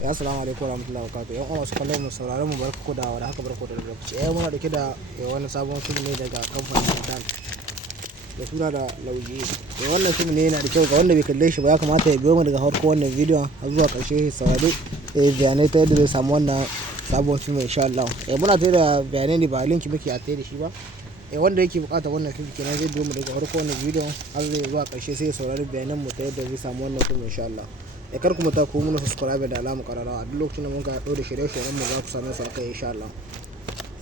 Assalamu alaikum warahmatullahi wabarakatuh. Yan uwa masu kallon mu sauraron mu barku da haka barku da lokaci. Muna dauke da wani sabon film ne daga kamfanin Dan da suna da Lauje. Wannan film ne yana da kyau ga wanda bai kalle shi ba, ya kamata ya biyo mu daga farko wannan bidiyon har zuwa ƙarshe saurari bayanai ta yadda zai samu wannan sabon film insha Allah. Muna tare da bayanai ne ba link muke a tare da shi ba. Wanda yake buƙatar wannan film kenan zai biyo mu daga farko wannan bidiyon har zuwa ƙarshe sai ya saurari bayanan mu ta yadda zai samu wannan film insha Allah. Kar ku mata ku muna subscribe da alamu kararawa a duk lokacin da mun ga da shirye-shiryen mu za ku same su akai insha Allah.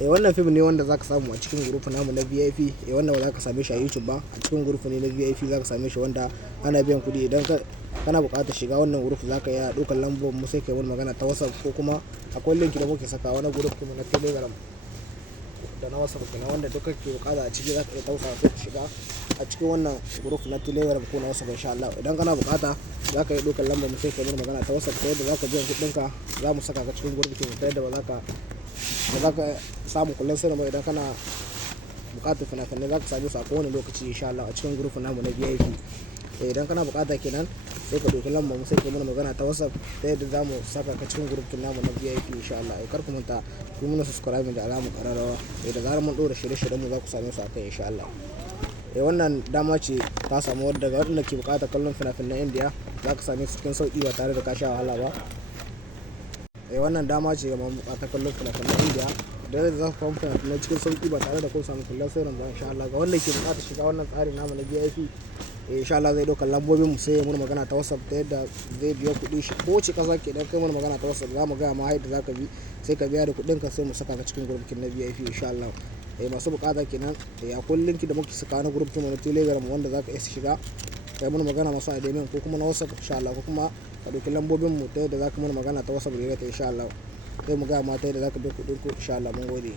Wannan film ne wanda zaka samu a cikin group namu na VIP, wanda ba za ka same shi a YouTube ba. A cikin group ne na VIP za ka same shi wanda ana biyan kuɗi. Idan kana buƙatar shiga wannan group za ka iya ɗaukar lambar mu sai kai mun magana ta WhatsApp, ko kuma akwai link da muke saka wani group kuma na Telegram da na WhatsApp kenan, wanda duk kake buƙata a ciki za ka iya ɗauka ko shiga a cikin wannan group na Telegram ko na WhatsApp insha Allah. Idan kana buƙata za ka yi ɗaukar lambar mu sai ka yi magana ta WhatsApp ta yadda za ka biyan kuɗinka, za mu saka ka cikin group ta yadda ba za ka samu kullum sai ba. Idan kana buƙatar fina-finai za ka same su a kowane lokaci insha Allah a cikin group namu na VIP. Idan kana buƙata kenan sai ka ɗauki lambar mu sai ka yi magana ta WhatsApp ta yadda za mu saka ka cikin group namu na VIP insha Allah. Kar ku manta ku muna subscribe da alamu kararrawa, da zarar mun ɗora shirye-shiryen mu za ku same su akai insha Allah. Wannan dama ce ta samu wadda ga waɗanda ke buƙatar kallon fina-finan Indiya za ka same su cikin sauƙi ba tare da ka sha wahala ba. Wannan dama ce ga masu buƙatar kallon fina-finan Indiya da za ku kawo fina-finai cikin sauƙi ba tare da kun samu kullum sirrin ba insha Allah. Ga wanda ke buƙatar shiga wannan tsarin namu na VIP insha Allah zai ɗauka lambobin mu sai ya mun magana ta WhatsApp ta yadda zai biya kuɗi shi ko wace ƙasa ke. Idan kai mun magana ta WhatsApp za mu gaya ma yadda za ka bi sai ka biya da kuɗinka sai mu saka ka cikin group na VIP insha Allah. Masu bukata kenan akwai link da muke saka na group na Telegram wanda za ka iya shiga kai mun magana masu admin ko kuma na WhatsApp insha Allah, ko kuma ka dauki lambobin mu ta yadda za ka mun magana ta WhatsApp da insha Allah sai mu ga ma ta yadda za ka biya kuɗin ku insha Allah. Mun gode.